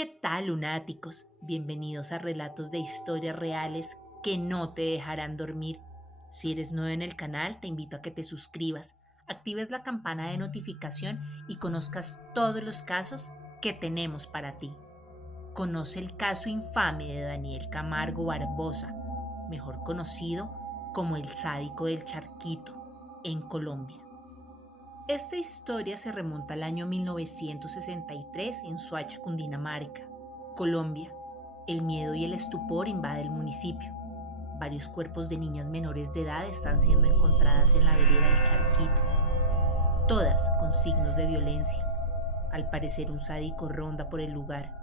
¿Qué tal, lunáticos? Bienvenidos a relatos de historias reales que no te dejarán dormir. Si eres nuevo en el canal, te invito a que te suscribas, actives la campana de notificación y conozcas todos los casos que tenemos para ti. Conoce el caso infame de Daniel Camargo Barbosa, mejor conocido como el sádico del Charquito, en Colombia. Esta historia se remonta al año 1963 en Soacha, Cundinamarca, Colombia. El miedo y el estupor invaden el municipio. Varios cuerpos de niñas menores de edad están siendo encontradas en la vereda del Charquito, todas con signos de violencia. Al parecer un sádico ronda por el lugar,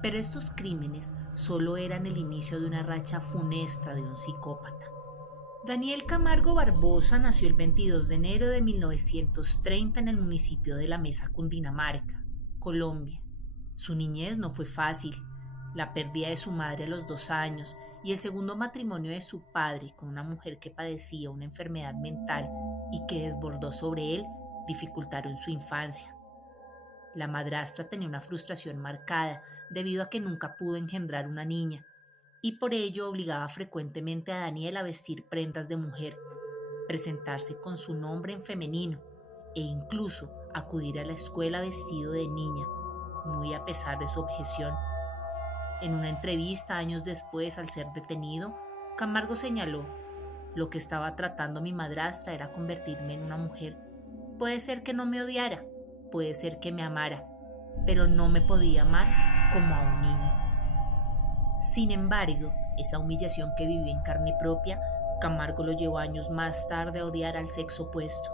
pero estos crímenes solo eran el inicio de una racha funesta de un psicópata. Daniel Camargo Barbosa nació el 22 de enero de 1930 en el municipio de La Mesa, Cundinamarca, Colombia. Su niñez no fue fácil. La pérdida de su madre a los 2 años y el segundo matrimonio de su padre con una mujer que padecía una enfermedad mental y que desbordó sobre él dificultaron su infancia. La madrastra tenía una frustración marcada debido a que nunca pudo engendrar una niña y por ello obligaba frecuentemente a Daniel a vestir prendas de mujer, presentarse con su nombre en femenino e incluso acudir a la escuela vestido de niña, muy a pesar de su objeción. En una entrevista años después, al ser detenido, Camargo señaló: lo que estaba tratando mi madrastra era convertirme en una mujer. Puede ser que no me odiara, puede ser que me amara, pero no me podía amar como a un niño. Sin embargo, esa humillación que vivió en carne propia, Camargo lo llevó años más tarde a odiar al sexo opuesto,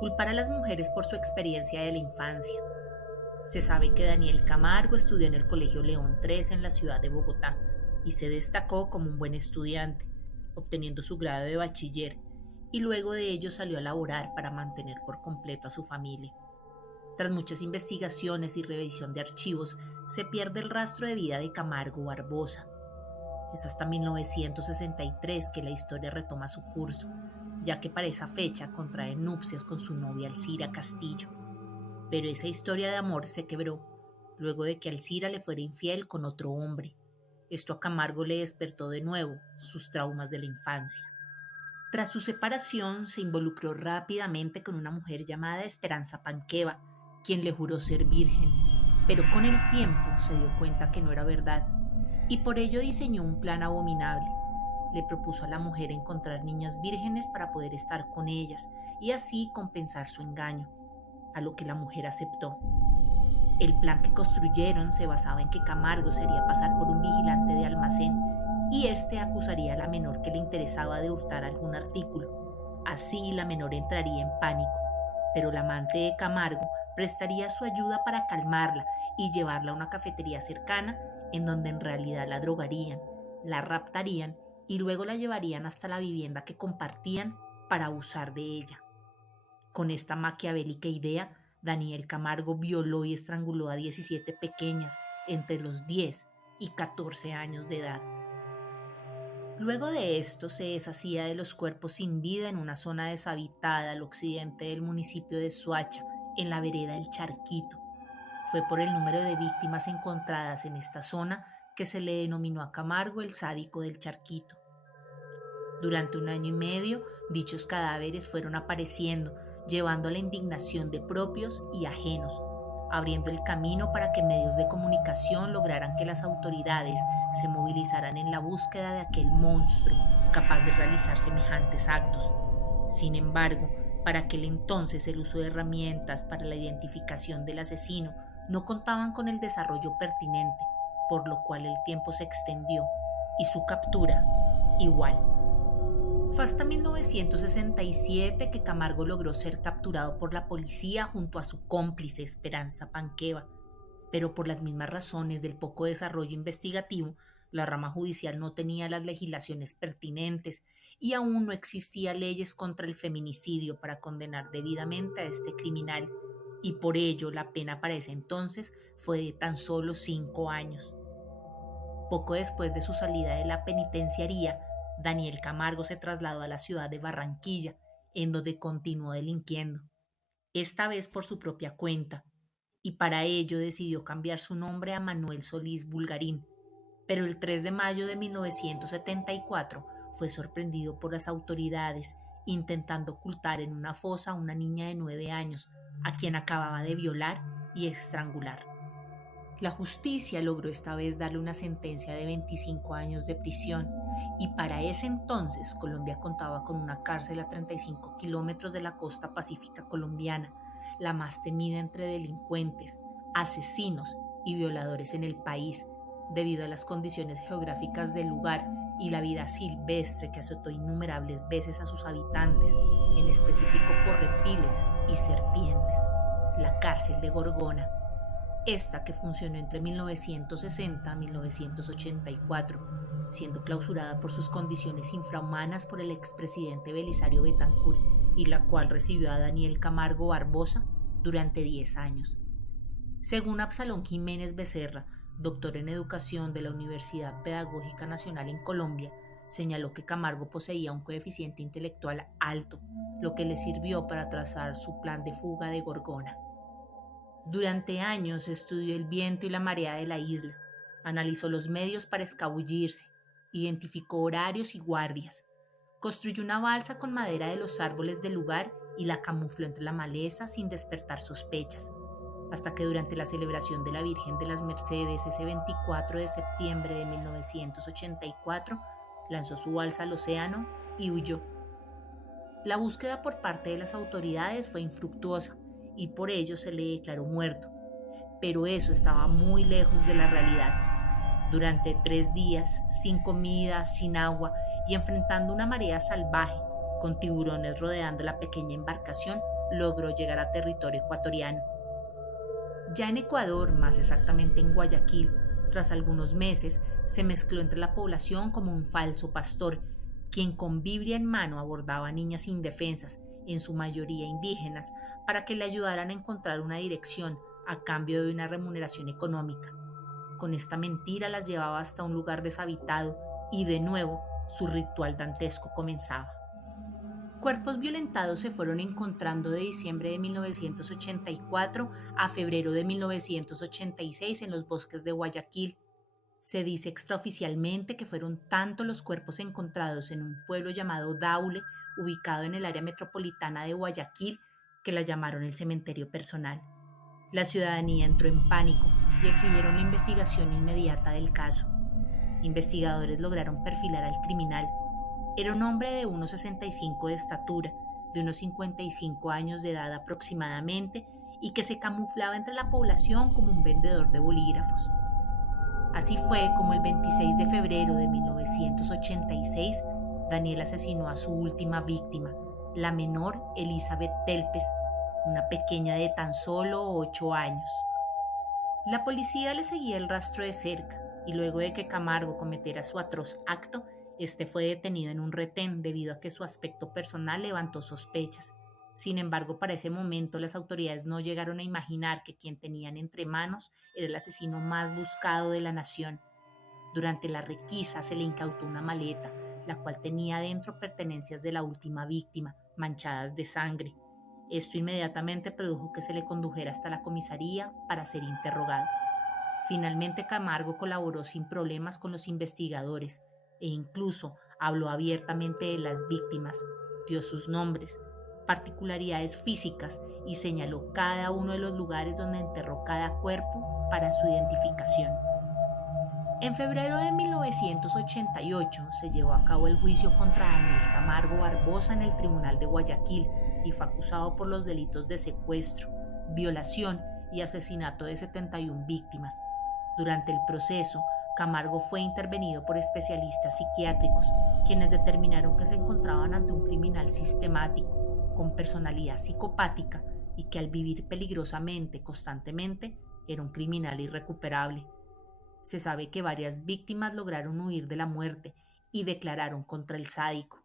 culpar a las mujeres por su experiencia de la infancia. Se sabe que Daniel Camargo estudió en el Colegio León III en la ciudad de Bogotá y se destacó como un buen estudiante, obteniendo su grado de bachiller, y luego de ello salió a laborar para mantener por completo a su familia. Tras muchas investigaciones y revisión de archivos, se pierde el rastro de vida de Camargo Barbosa. Es hasta 1963 que la historia retoma su curso, ya que para esa fecha contrae nupcias con su novia Alcira Castillo. Pero esa historia de amor se quebró, luego de que Alcira le fuera infiel con otro hombre. Esto a Camargo le despertó de nuevo sus traumas de la infancia. Tras su separación, se involucró rápidamente con una mujer llamada Esperanza Panqueva, quien le juró ser virgen, pero con el tiempo se dio cuenta que no era verdad y por ello diseñó un plan abominable. Le propuso a la mujer encontrar niñas vírgenes para poder estar con ellas y así compensar su engaño, a lo que la mujer aceptó. El plan que construyeron se basaba en que Camargo se haría pasar por un vigilante de almacén y éste acusaría a la menor que le interesaba de hurtar algún artículo. Así la menor entraría en pánico, pero la amante de Camargo prestaría su ayuda para calmarla y llevarla a una cafetería cercana en donde en realidad la drogarían, la raptarían y luego la llevarían hasta la vivienda que compartían para abusar de ella. Con esta maquiavélica idea, Daniel Camargo violó y estranguló a 17 pequeñas entre los 10 y 14 años de edad. Luego de esto se deshacía de los cuerpos sin vida en una zona deshabitada al occidente del municipio de Soacha, en la vereda El Charquito. Fue por el número de víctimas encontradas en esta zona que se le denominó a Camargo el sádico del Charquito. Durante 1 año y medio, dichos cadáveres fueron apareciendo, llevando a la indignación de propios y ajenos, abriendo el camino para que medios de comunicación lograran que las autoridades se movilizaran en la búsqueda de aquel monstruo capaz de realizar semejantes actos. Sin embargo, para aquel entonces el uso de herramientas para la identificación del asesino no contaban con el desarrollo pertinente, por lo cual el tiempo se extendió y su captura igual. Fue hasta 1967 que Camargo logró ser capturado por la policía junto a su cómplice Esperanza Panqueva, pero por las mismas razones del poco desarrollo investigativo, la rama judicial no tenía las legislaciones pertinentes y aún no existía leyes contra el feminicidio para condenar debidamente a este criminal, y por ello la pena para ese entonces fue de tan solo 5 años. Poco después de su salida de la penitenciaría, Daniel Camargo se trasladó a la ciudad de Barranquilla, en donde continuó delinquiendo, esta vez por su propia cuenta, y para ello decidió cambiar su nombre a Manuel Solís Bulgarín, pero el 3 de mayo de 1974 fue sorprendido por las autoridades intentando ocultar en una fosa a una niña de 9 años, a quien acababa de violar y estrangular. La justicia logró esta vez darle una sentencia de 25 años de prisión y para ese entonces Colombia contaba con una cárcel a 35 kilómetros de la costa pacífica colombiana, la más temida entre delincuentes, asesinos y violadores en el país, debido a las condiciones geográficas del lugar y la vida silvestre que azotó innumerables veces a sus habitantes, en específico por reptiles y serpientes. La cárcel de Gorgona, esta que funcionó entre 1960 y 1984, siendo clausurada por sus condiciones infrahumanas por el expresidente Belisario Betancur y la cual recibió a Daniel Camargo Barbosa durante 10 años. Según Absalón Jiménez Becerra, doctor en educación de la Universidad Pedagógica Nacional en Colombia, señaló que Camargo poseía un coeficiente intelectual alto, lo que le sirvió para trazar su plan de fuga de Gorgona. Durante años estudió el viento y la marea de la isla, analizó los medios para escabullirse, identificó horarios y guardias, construyó una balsa con madera de los árboles del lugar y la camufló entre la maleza sin despertar sospechas, hasta que durante la celebración de la Virgen de las Mercedes ese 24 de septiembre de 1984 lanzó su balsa al océano y huyó. La búsqueda por parte de las autoridades fue infructuosa y por ello se le declaró muerto, pero eso estaba muy lejos de la realidad. Durante 3 días, sin comida, sin agua y enfrentando una marea salvaje, con tiburones rodeando la pequeña embarcación, logró llegar a territorio ecuatoriano. Ya en Ecuador, más exactamente en Guayaquil, tras algunos meses, se mezcló entre la población como un falso pastor, quien con Biblia en mano abordaba a niñas indefensas, en su mayoría indígenas, para que le ayudaran a encontrar una dirección a cambio de una remuneración económica. Con esta mentira las llevaba hasta un lugar deshabitado y de nuevo su ritual dantesco comenzaba. Cuerpos violentados se fueron encontrando de diciembre de 1984 a febrero de 1986 en los bosques de Guayaquil. Se dice extraoficialmente que fueron tanto los cuerpos encontrados en un pueblo llamado Daule, ubicado en el área metropolitana de Guayaquil, que la llamaron el cementerio personal. La ciudadanía entró en pánico y exigieron la investigación inmediata del caso. Investigadores lograron perfilar al criminal. Era un hombre de 1,65 de estatura, de unos 55 años de edad aproximadamente, y que se camuflaba entre la población como un vendedor de bolígrafos. Así fue como el 26 de febrero de 1986, Daniel asesinó a su última víctima, la menor Elizabeth Telpes, una pequeña de tan solo 8 años. La policía le seguía el rastro de cerca y luego de que Camargo cometiera su atroz acto, este fue detenido en un retén debido a que su aspecto personal levantó sospechas. Sin embargo, para ese momento las autoridades no llegaron a imaginar que quien tenían entre manos era el asesino más buscado de la nación. Durante la requisa se le incautó una maleta, la cual tenía dentro pertenencias de la última víctima, manchadas de sangre. Esto inmediatamente produjo que se le condujera hasta la comisaría para ser interrogado. Finalmente Camargo colaboró sin problemas con los investigadores e incluso habló abiertamente de las víctimas, dio sus nombres, particularidades físicas y señaló cada uno de los lugares donde enterró cada cuerpo para su identificación. En febrero de 1988 se llevó a cabo el juicio contra Daniel Camargo Barbosa en el Tribunal de Guayaquil y fue acusado por los delitos de secuestro, violación y asesinato de 71 víctimas. Durante el proceso, Camargo fue intervenido por especialistas psiquiátricos, quienes determinaron que se encontraban ante un criminal sistemático, con personalidad psicopática y que al vivir peligrosamente constantemente era un criminal irrecuperable. Se sabe que varias víctimas lograron huir de la muerte y declararon contra el sádico.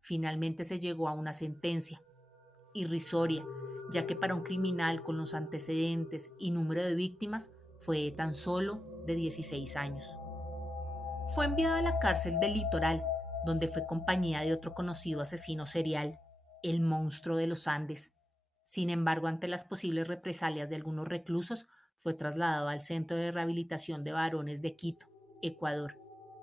Finalmente se llegó a una sentencia irrisoria, ya que para un criminal con los antecedentes y número de víctimas fue tan solo de 16 años. Fue enviado a la cárcel del Litoral, donde fue compañía de otro conocido asesino serial, el monstruo de los Andes. Sin embargo, ante las posibles represalias de algunos reclusos, fue trasladado al Centro de Rehabilitación de Varones de Quito, Ecuador,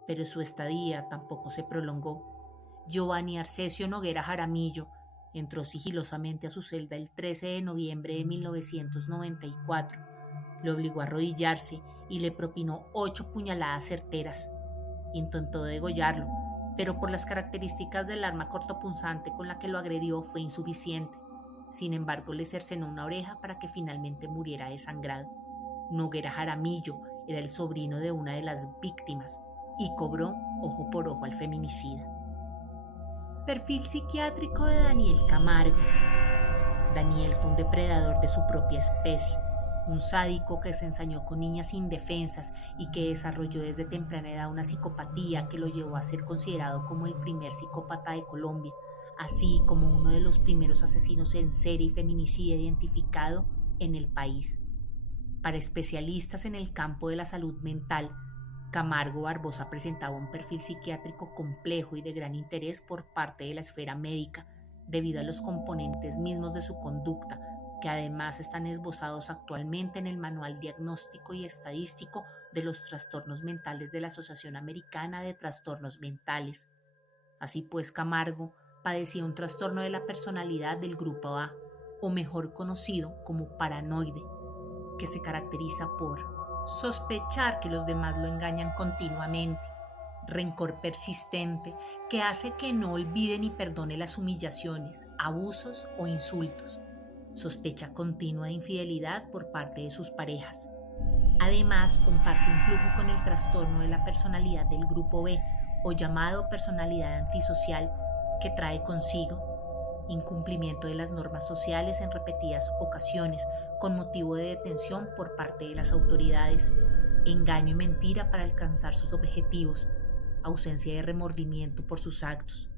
pero su estadía tampoco se prolongó. Giovanni Arcesio Noguera Jaramillo entró sigilosamente a su celda el 13 de noviembre de 1994, lo obligó a arrodillarse y le propinó 8 puñaladas certeras. Intentó degollarlo, pero por las características del arma cortopunzante con la que lo agredió fue insuficiente. Sin embargo, le cercenó una oreja para que finalmente muriera desangrado. Noguera Jaramillo era el sobrino de una de las víctimas y cobró ojo por ojo al feminicida. Perfil psiquiátrico de Daniel Camargo. Daniel fue un depredador de su propia especie, un sádico que se ensañó con niñas indefensas y que desarrolló desde temprana edad una psicopatía que lo llevó a ser considerado como el primer psicópata de Colombia, así como uno de los primeros asesinos en serie y feminicida identificado en el país. Para especialistas en el campo de la salud mental, Camargo Barbosa presentaba un perfil psiquiátrico complejo y de gran interés por parte de la esfera médica, debido a los componentes mismos de su conducta, que además están esbozados actualmente en el Manual Diagnóstico y Estadístico de los Trastornos Mentales de la Asociación Americana de Trastornos Mentales. Así pues, Camargo padecía un trastorno de la personalidad del grupo A, o mejor conocido como paranoide, que se caracteriza por sospechar que los demás lo engañan continuamente, rencor persistente que hace que no olvide ni perdone las humillaciones, abusos o insultos, sospecha continua de infidelidad por parte de sus parejas. Además, comparte un flujo con el trastorno de la personalidad del grupo B, o llamado personalidad antisocial, que trae consigo incumplimiento de las normas sociales en repetidas ocasiones con motivo de detención por parte de las autoridades, engaño y mentira para alcanzar sus objetivos, ausencia de remordimiento por sus actos.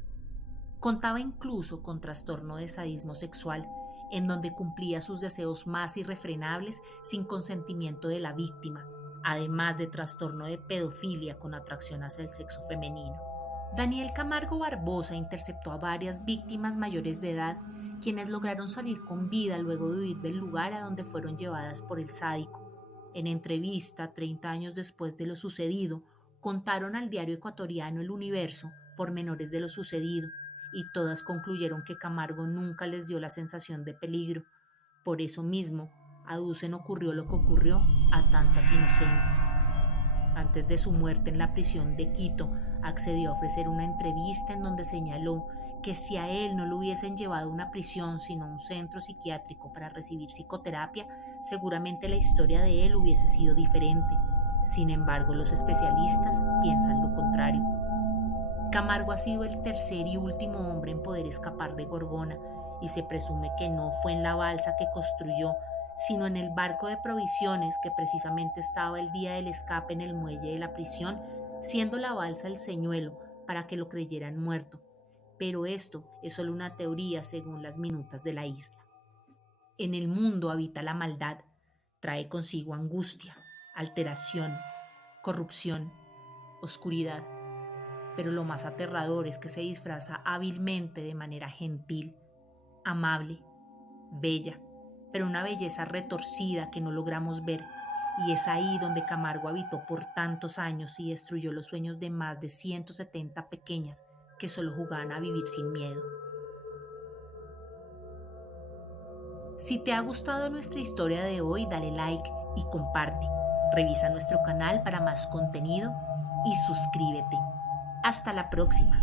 Contaba incluso con trastorno de sadismo sexual, en donde cumplía sus deseos más irrefrenables sin consentimiento de la víctima, además de trastorno de pedofilia con atracción hacia el sexo femenino. Daniel Camargo Barbosa interceptó a varias víctimas mayores de edad, quienes lograron salir con vida luego de huir del lugar a donde fueron llevadas por el sádico. En entrevista, 30 años después de lo sucedido, contaron al diario ecuatoriano El Universo pormenores de lo sucedido, y todas concluyeron que Camargo nunca les dio la sensación de peligro. Por eso mismo, aducen ocurrió lo que ocurrió a tantas inocentes. Antes de su muerte en la prisión de Quito, accedió a ofrecer una entrevista en donde señaló que si a él no lo hubiesen llevado a una prisión sino a un centro psiquiátrico para recibir psicoterapia, seguramente la historia de él hubiese sido diferente. Sin embargo, los especialistas piensan lo contrario. Camargo ha sido el tercer y último hombre en poder escapar de Gorgona, y se presume que no fue en la balsa que construyó, sino en el barco de provisiones que precisamente estaba el día del escape en el muelle de la prisión, siendo la balsa el señuelo para que lo creyeran muerto. Pero esto es solo una teoría según las minutas de la isla. En el mundo habita la maldad, trae consigo angustia, alteración, corrupción, oscuridad, pero lo más aterrador es que se disfraza hábilmente de manera gentil, amable, bella, pero una belleza retorcida que no logramos ver, y es ahí donde Camargo habitó por tantos años y destruyó los sueños de más de 170 pequeñas que solo jugaban a vivir sin miedo. Si te ha gustado nuestra historia de hoy, dale like y comparte. Revisa nuestro canal para más contenido y suscríbete. Hasta la próxima.